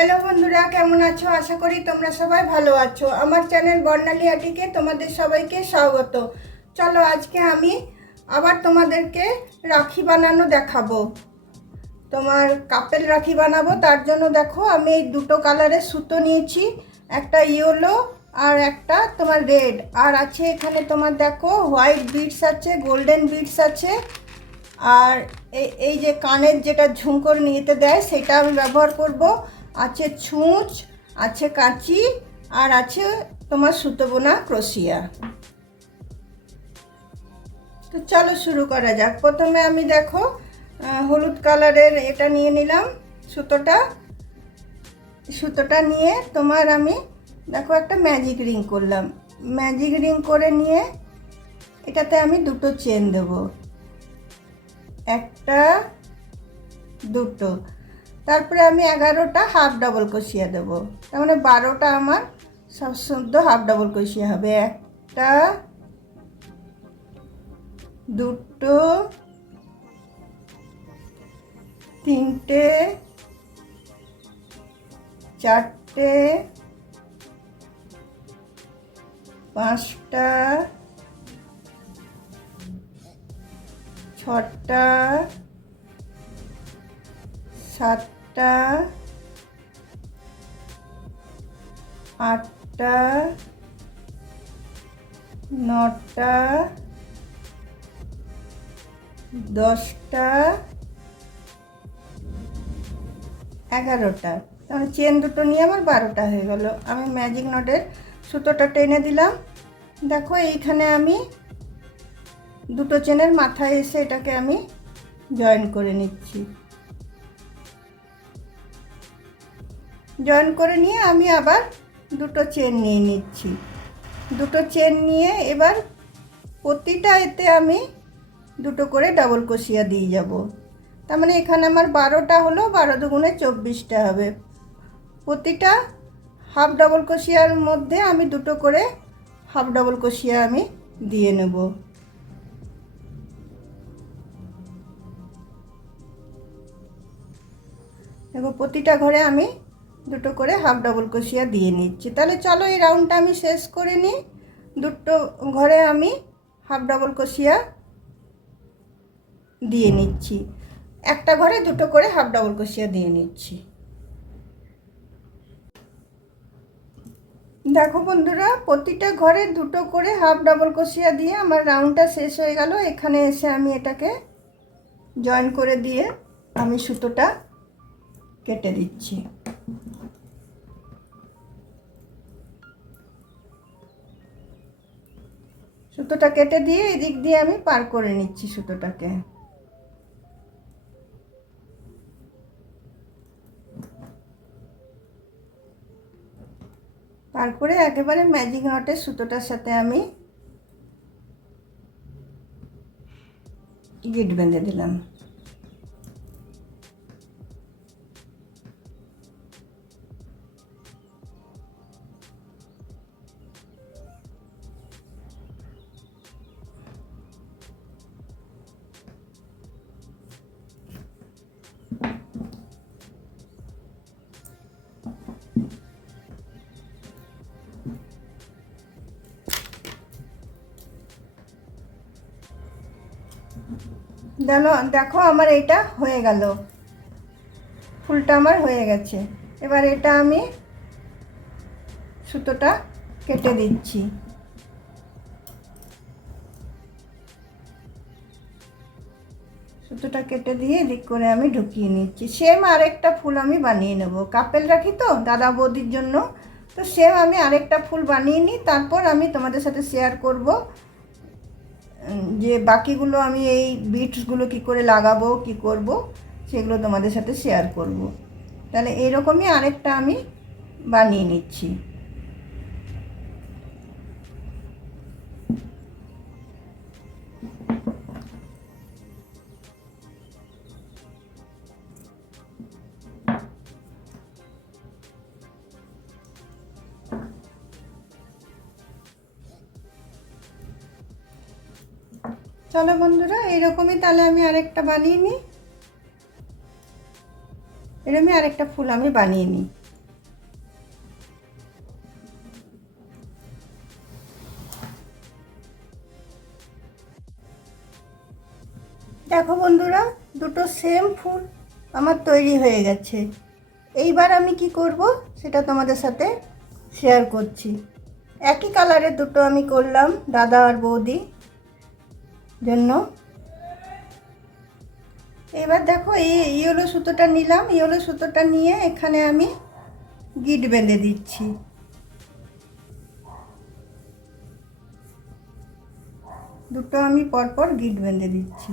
Hello বন্ধুরা, কেমন আছো? আশা করি তোমরা সবাই ভালো আছো। আমার চ্যানেল বর্ণালী আটিকে তোমাদের সবাইকে স্বাগত। চলো আজকে আমি আবার তোমাদেরকে রাখি বানানো দেখাবো। তোমার কাপেল রাখি বানাবো, তার জন্য দেখো আমি এই দুটো কালারের সুতো নিয়েছি, একটা ইয়েলো আর একটা তোমার রেড, আর আছে এখানে তোমার দেখো হোয়াইট বিডস আছে, গোল্ডেন বিডস আছে, আর এই যে কানের যেটা ঝুমকোর নিতে দেয় সেটা আমি ব্যবহার করব। আছে ছুঁচ, আছে কাঁচি, আর আছে তোমার সুতো বোনা ক্রোশিয়া। তো চলো শুরু করা যাক। প্রথমে আমি দেখো হলুদ কালারের এটা নিয়ে নিলাম সুতোটা নিয়ে তোমার আমি দেখো একটা ম্যাজিক রিং করলাম। ম্যাজিক রিং করে নিয়ে এটাতে আমি দুটো চেন দেব, একটা দুটো, তারপরে আমি 11টা হাফ ডাবল ক্রোশিয়া দেবো, তার মানে 12টা আমার সব শুদ্ধ হাফ ডাবল ক্রোশিয়া হবে। একটা, দুটো, তিনটে, চারটে, পাঁচটা, ছটা, সাতটা, আটটা, নটা, 10টা, 11টা। তাহলে চেন দুটো নিয়ে আমার 12টা হয়ে গেল। আমি ম্যাজিক নটের সুতোটা টেনে দিলাম। দেখো এইখানে আমি দুটো চেনের মাথায় এসে এটাকে আমি জয়েন করে নিচ্ছি। জয়েন করে নিয়ে আমি আবার দুটো চেন নিয়ে নিচ্ছি। দুটো চেন নিয়ে এবার প্রতিটা এতে আমি দুটো করে ডাবল ক্রোশিয়া দিয়ে যাব। তার মানে এখানে আমার 12টা হলো, 12 দুগুণে 24টা হবে। প্রতিটা হাফ ডাবল ক্রোশিয়ার মধ্যে আমি দুটো করে হাফ ডাবল ক্রোশিয়া আমি দিয়ে নেব। দেখো প্রতিটা ঘরে আমি দুটো করে হাফ ডাবল ক্রোশিয়া দিয়ে নিচ্ছি। তাহলে চলো এই রাউন্ডটা আমি শেষ করে নিই। দুটো ঘরে আমি হাফ ডাবল ক্রোশিয়া দিয়ে নিচ্ছি, একটা ঘরে দুটো করে হাফ ডাবল ক্রোশিয়া দিয়ে নিচ্ছি। দেখো বন্ধুরা, প্রতিটা ঘরে দুটো করে হাফ ডাবল ক্রোশিয়া দিয়ে আমার রাউন্ডটা শেষ হয়ে গেল। এখানে এসে আমি এটাকে জয়েন করে দিয়ে আমি সুতোটা কেটে দিচ্ছি। সুতোটা কেটে দিয়ে এদিক দিয়ে আমি পার করে নিচ্ছি সুতোটাকে। পার করে একেবারে ম্যাজিক নটের সুতোটার সাথে আমি গিট বেঁধে দিলাম। দেখো আমার এটা হয়ে গেল, ফুলটা আমার হয়ে গেছে। এবার এটা আমি সুতোটা কেটে দিচ্ছি। সুতোটা কেটে দিয়ে এদিক করে আমি ঢুকিয়ে নিচ্ছি। সেম আরেকটা ফুল আমি বানিয়ে নেব, কাপেল রাখি তো দাদা বৌদির জন্য। তো সেম আমি আরেকটা ফুল বানিয়ে নিই, তারপর আমি তোমাদের সাথে শেয়ার করব যে বাকিগুলো আমি এই বিটসগুলো কি করে লাগাবো, কি করব, সেগুলো তোমাদের সাথে শেয়ার করব। তাহলে এইরকমই আরেকটা আমি বানিয়ে নিচ্ছি। চলো বন্ধুরা, এইরকমই তাহলে আমি আরেকটা বানিয়ে নিই। এরকমই আরেকটা ফুল আমি বানিয়ে নিই। দেখো বন্ধুরা, দুটো সেম ফুল আমার তৈরি হয়ে গেছে। এইবার আমি কি করব সেটা তোমাদের সাথে শেয়ার করছি। একই কালারের দুটো আমি করলাম দাদা আর বৌদি জন্য। এবার দেখো এই ইয়েলো সুতোটা নিলাম, ইয়েলো সুতোটা নিয়ে এখানে আমি গিট বেঁধে দিচ্ছি। দুটো আমি পরপর গিট বেঁধে দিচ্ছি।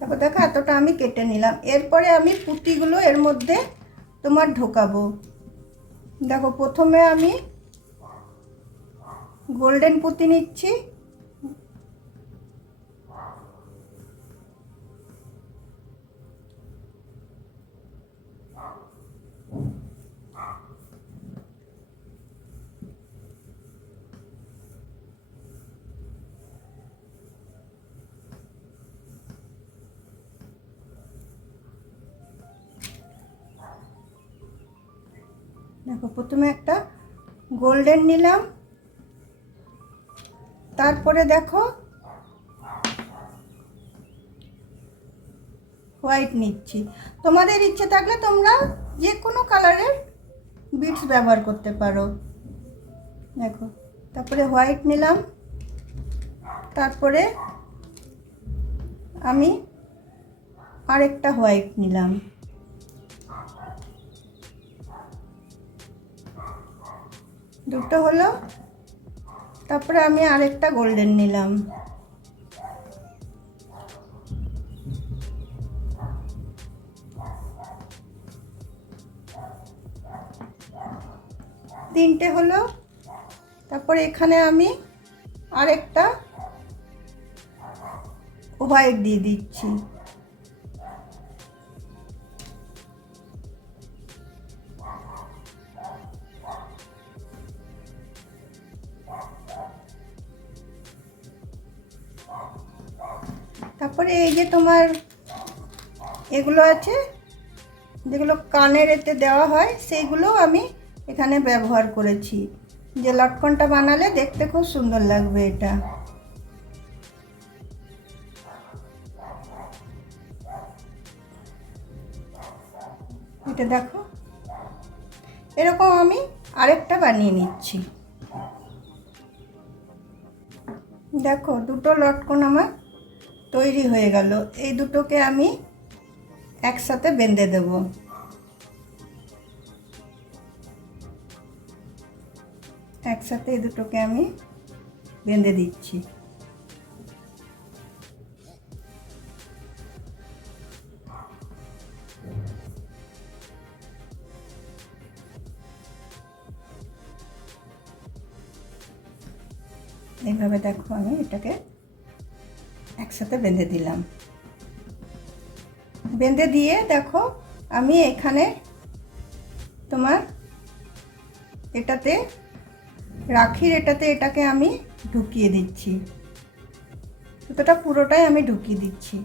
তারপর দেখো এতটা আমি কেটে নিলাম। এরপরে আমি পুঁতিগুলো এর মধ্যে তোমার ঢোকাবো। দেখো প্রথমে আমি গোল্ডেন পুঁতি নিচ্ছি। দেখো প্রথমে একটা গোল্ডেন নিলাম, তারপরে দেখো হোয়াইট নিচ্ছি। তোমাদের ইচ্ছে থাকলে তোমরা যে কোনো কালারের বিটস ব্যবহার করতে পারো। দেখো তারপরে হোয়াইট নিলাম, তারপরে আমি আরেকটা হোয়াইট নিলাম, দুটো হলো। তারপরে আমি আরেকটা গোল্ডেন নিলাম, তিনটে হলো। তারপরে এখানে আমি আরেকটা হোয়াইট দিয়ে দিচ্ছি। তারপরে এই যে তোমার এগুলো আছে যেগুলো কানের এতে দেওয়া হয়, সেইগুলো আমি এখানে ব্যবহার করেছি। যে লটকনটা বানালে দেখতে খুব সুন্দর লাগবে এটা। এটা দেখো এরকম আমি আরেকটা বানিয়ে নিচ্ছি। দেখো দুটো লটকন আমার তৈরি হয়ে গেল। এই দুটোকে আমি একসাথে বেঁধে দেব। একসাথে এই দুটোকে আমি বেঁধে দিচ্ছি। এইভাবে দেখো আমি এটাকে একসাথে বেঁধে দিলাম। বেঁধে দিয়ে দেখো আমি এখানে তোমার এটাতে রাখির এটাতে এটাকে আমি ঢুকিয়ে দিচ্ছি। সুতোটা পুরোটাই আমি ঢুকিয়ে দিচ্ছি।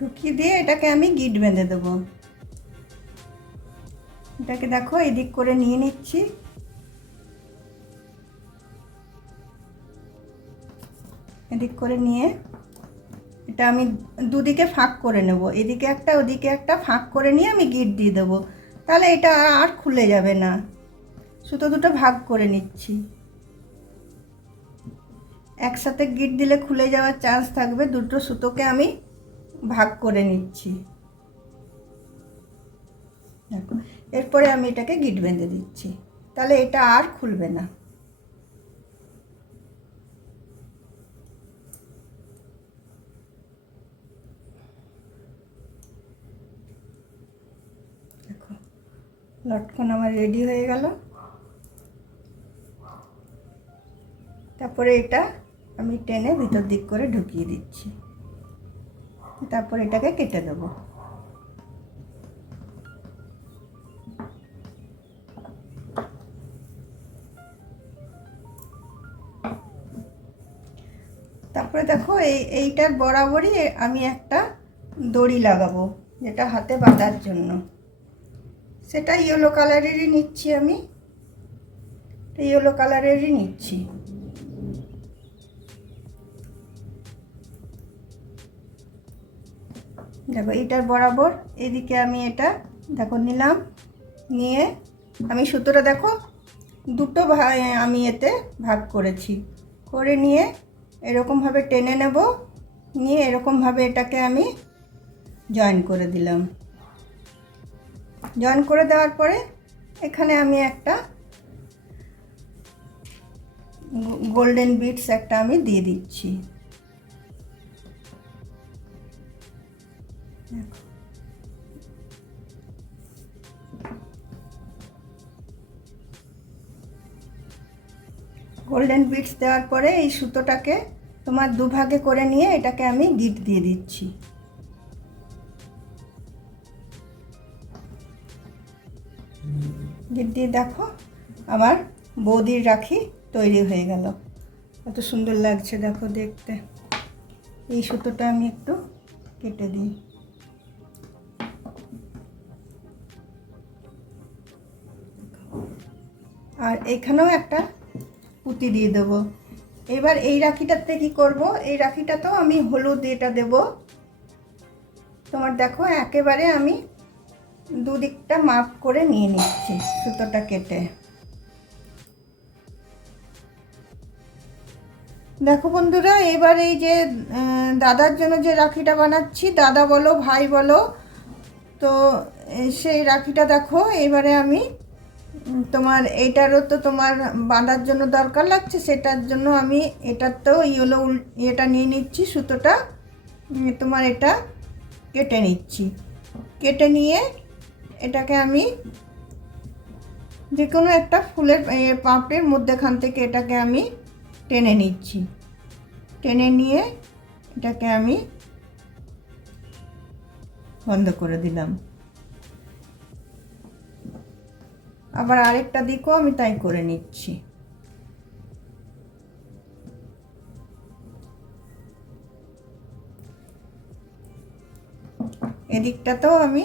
ঢুকিয়ে দিয়ে এটাকে আমি গিট বেঁধে দেবো। এটাকে দেখো এদিক করে নিয়ে নিচ্ছি। এদিক করে নিয়ে এটা আমি দুদিকে ফাঁক করে নেব। এদিকে একটা ওদিকে একটা ফাঁক করে নিয়ে আমি গিট দিয়ে দেবো। তাহলে এটা আর খুলে যাবে না। সুতো দুটো ভাগ করে নিচ্ছি। একসাথে গিট দিলে খুলে যাওয়ার চান্স থাকবে। দুটো সুতোকে আমি ভাগ করে নিচ্ছি। দেখো এরপরে আমি এটাকে গিট বেঁধে দিচ্ছি। তাহলে এটা আর খুলবে না। দেখো লটকন আমার রেডি হয়ে গেল। তারপরে এটা আমি টেনে ভিতর দিক করে ঢুকিয়ে দিচ্ছি। তারপর এটাকে কেটে দেবো। তারপরে দেখো এইটার বরাবরই আমি একটা দড়ি লাগাবো। যেটা হাতে বাঁধার জন্য, সেটা ইয়েলো কালারেরই নিচ্ছি আমি, ইয়েলো কালারেরই নিচ্ছি। দেখো এটার বরাবর এদিকে আমি এটা দেখো নিলাম, নিয়ে আমি সুতোটা দেখো দুটো আমি এতে ভাগ করেছি, করে নিয়ে এরকমভাবে টেনে নেব, নিয়ে এরকমভাবে এটাকে আমি জয়েন করে দিলাম। জয়েন করে দেওয়ার পরে এখানে আমি একটা গোল্ডেন বিটস একটা আমি দিয়ে দিচ্ছি। গোল্ডেন বিটস দেওয়ার পরে এই সুতোটাকে তোমার দুভাগে করে নিয়ে এটাকে আমি গিট দিয়ে দিচ্ছি। গিট দিয়ে দেখো আমার বৌদির রাখি তৈরি হয়ে গেল। কত সুন্দর লাগছে দেখো দেখতে। এই সুতোটা আমি একটু কেটে দিই। আর এখানেও একটা পুঁতি দিয়ে দেবো। এবার এই রাখিটাতে কি করব, এই রাখিটাতেও আমি হলুদ এটা দেব। তোমার দেখো একেবারে আমি দুদিকটা মাপ করে নিয়ে নিচ্ছি সুতোটা কেটে। দেখো বন্ধুরা, এবার এই যে দাদার জন্য যে রাখিটা বানাচ্ছি, দাদা বলো ভাই বলো, তো সেই রাখিটা দেখো এবারে আমি তোমার এইটারও তো তোমার বাঁধার জন্য দরকার লাগছে, সেটার জন্য আমি এটাতেও ইয়েলো এটা নিয়ে নিচ্ছি সুতোটা, তোমার এটা কেটে নিচ্ছি। কেটে নিয়ে এটাকে আমি যে কোনো একটা ফুলের পাপড়ির মধ্যেখান থেকে এটাকে আমি টেনে নিচ্ছি। টেনে নিয়ে এটাকে আমি বন্ধ করে দিলাম। আবার আরেকটা দিকও আমি তাই করে নিচ্ছি। এদিকটাতেও আমি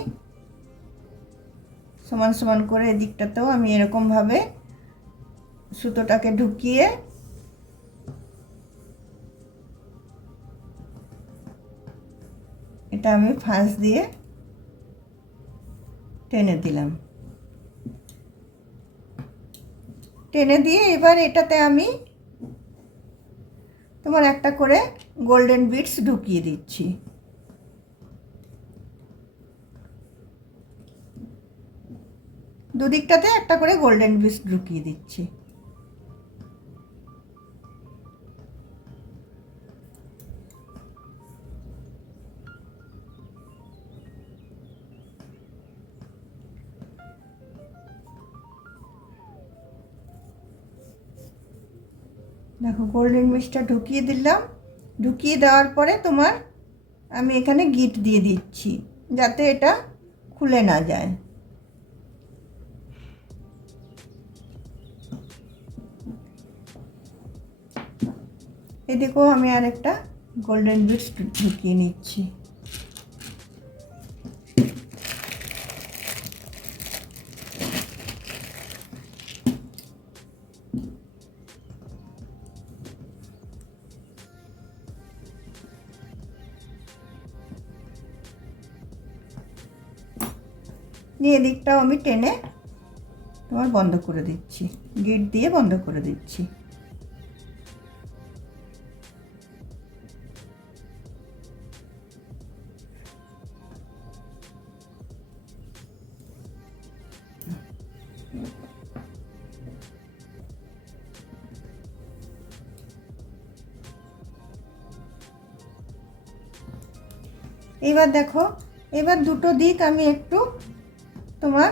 সমান সমান করে, এদিকটাতেও আমি এরকমভাবে সুতোটাকে ঢুকিয়ে এটা আমি ফাঁস দিয়ে টেনে দিলাম। টেনে দিয়ে এবার এটাতে আমি তোমার একটা করে গোল্ডেন বিটস ঢুকিয়ে দিচ্ছি। দুদিকটাতে একটা করে গোল্ডেন বিটস ঢুকিয়ে দিচ্ছি। দেখো গোল্ডেন বিটসটা ঢুকিয়ে দিলাম। ঢুকিয়ে দেওয়ার পরে তোমার আমি এখানে গিট দিয়ে দিচ্ছি যাতে এটা খুলে না যায়। এদিকেও আমি আরেকটা গোল্ডেন বিটস ঢুকিয়ে নিচ্ছি। নিয়ে এদিকটাও আমি টেনে তোমার বন্ধ করে দিচ্ছি, গিট দিয়ে বন্ধ করে দিচ্ছি। এবার দেখো, এবার দুটো দিক আমি একটু তোমার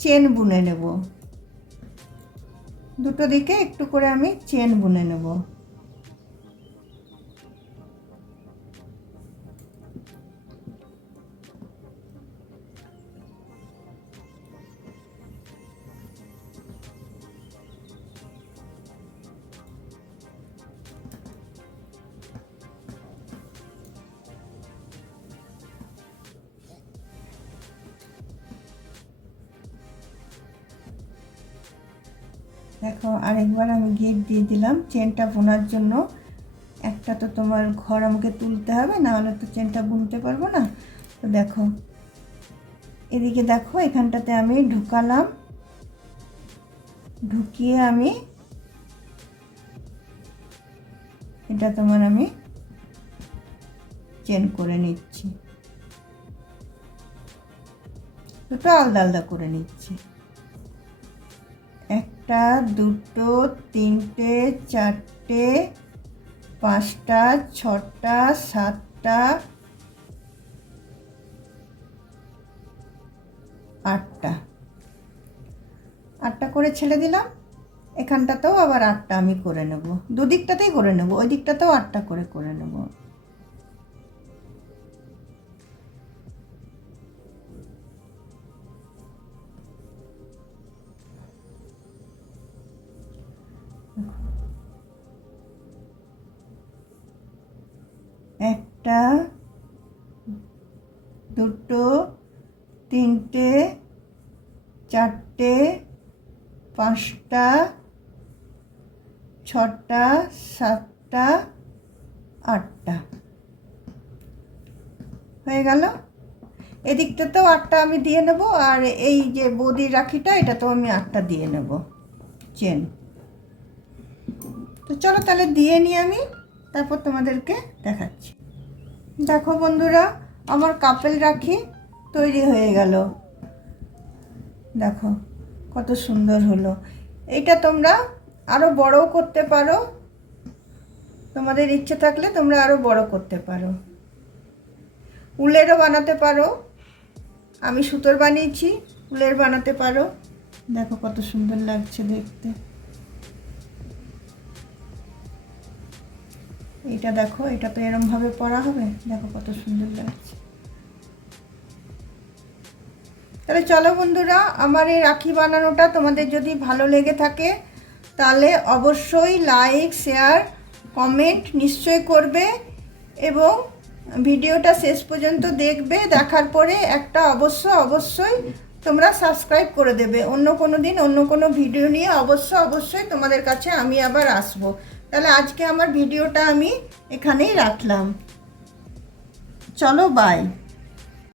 চেন বুনে নেব। দুটো দিকে একটু করে আমি চেন বুনে নেব। দেখো আরেকবার আমি গিট দিয়ে দিলাম চেনটা বোনার জন্য। একটা তো তোমার ঘর আমাকে তুলতে হবে, না হলে তো চেনটা বুনতে পারবো না। তো দেখো এদিকে দেখো এখানটাতে আমি ঢুকালাম, ঢুকিয়ে আমি এটা তোমার আমি চেন করে নিচ্ছি, দুটো আলাদা আলাদা করে নিচ্ছি। একটা, দুটো, তিনটে, চারটে, পাঁচটা, ছটা, সাতটা, আটটা, আটটা করে ছেড়ে দিলাম। এখানটাতেও আবার আটটা আমি করে নেব, দুদিকটাতেই করে নেব, ওই দিকটাতেও আটটা করে করে নেব। একটা, দুটো, তিনটে, চারটে, পাঁচটা, ছটা, সাতটা, আটটা হয়ে গেল। এদিকটাতেও আটটা আমি দিয়ে নেব, আর এই যে বদির রাখিটা এটাতেও আমি আটটা দিয়ে নেব চেন। তো চলো তাহলে দিয়ে নিই আমি, তারপর তোমাদেরকে দেখাচ্ছি। দেখো বন্ধুরা, আমার কাপেল রাখি তৈরি হয়ে গেল। দেখো কত সুন্দর হলো। এইটা তোমরা আরও বড়ও করতে পারো, তোমাদের ইচ্ছে থাকলে তোমরা আরও বড় করতে পারো, উলেরও বানাতে পারো। আমি সুতোর বানিয়েছি, উলের বানাতে পারো। দেখো কত সুন্দর লাগছে দেখতে। এটা দেখো, এটা তো এরমভাবে পরা হবে, দেখো কত সুন্দর লাগছে। তাহলে চলো বন্ধুরা, আমার এই রাখি বানানোটা তোমাদের যদি ভালো লেগে থাকে তাহলে অবশ্যই লাইক, শেয়ার, কমেন্ট নিশ্চয়ই করবে, এবং ভিডিওটা শেষ পর্যন্ত দেখবে। দেখার পরে একটা অবশ্যই তোমরা সাবস্ক্রাইব করে দেবে। অন্য কোনো দিন অন্য কোনো ভিডিও নিয়ে অবশ্যই তোমাদের কাছে আমি আবার আসবো। তাহলে আজকে আমার ভিডিওটা আমি এখানেই রাখলাম। চলো বাই।